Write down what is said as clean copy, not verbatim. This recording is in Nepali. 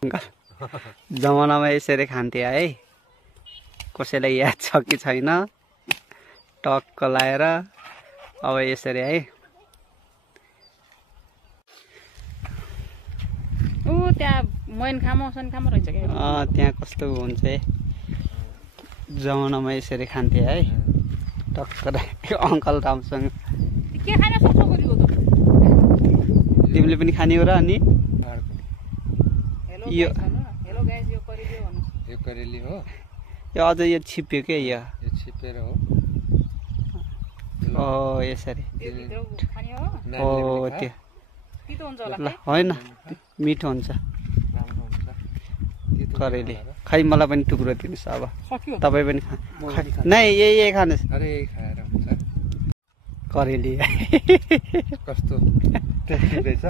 जमानामा यसरी खान्थे है। कसैलाई याद छ कि छैन टक्क लाएर अब यसरी है। त्यहाँ मैन खामो सन खामो रहेछ के त्यहाँ कस्तो हुन्छ है। जमानामा यसरी खान्थे है टक्क अङ्कल रामसँग। के खाने सोच्नु गरेको त तिमीले पनि खाने हो र अनि यो हेलो गाइस यो करेली हो भन्नु। यो करेली हो। यो अझ यो छिप्यो के यो छिपेर हो। यसरी त्यो भित्र खाने हो। त्यो पितो हुन्छ होला ल होइन मिठो हुन्छ राम्रो हुन्छ करेली। खै मलाई पनि टुक्रो दिनुहोस् अब सक्यो तपाईँ पनि नै यही खानुहोस्। अरे खाएर हुन्छ करेली कस्तो टेस्टी रहेछ।